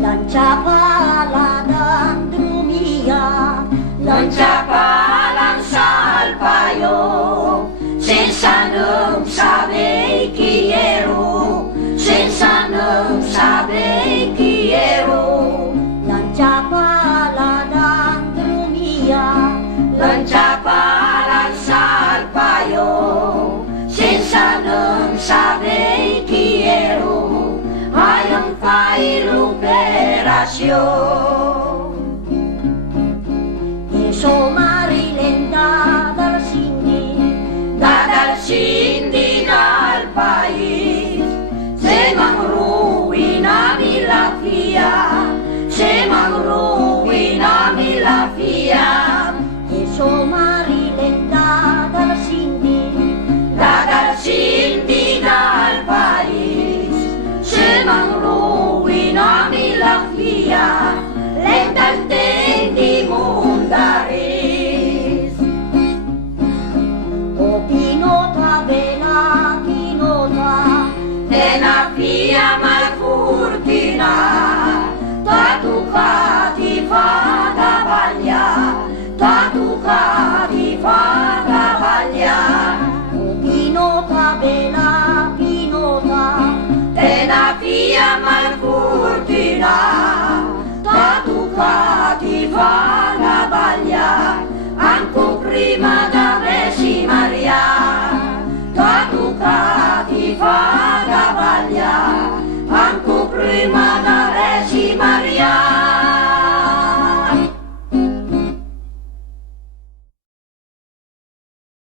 Lanciapala d'andromia, lanciapala in salvaio, senza non sapere chi ero, senza non sapere chi ero. Lanciapala d'andromia, lanciapala in salvaio, senza non sapere chi ero, ma non fai l'operazione. Insomma rilenta dal Sindi dal paese.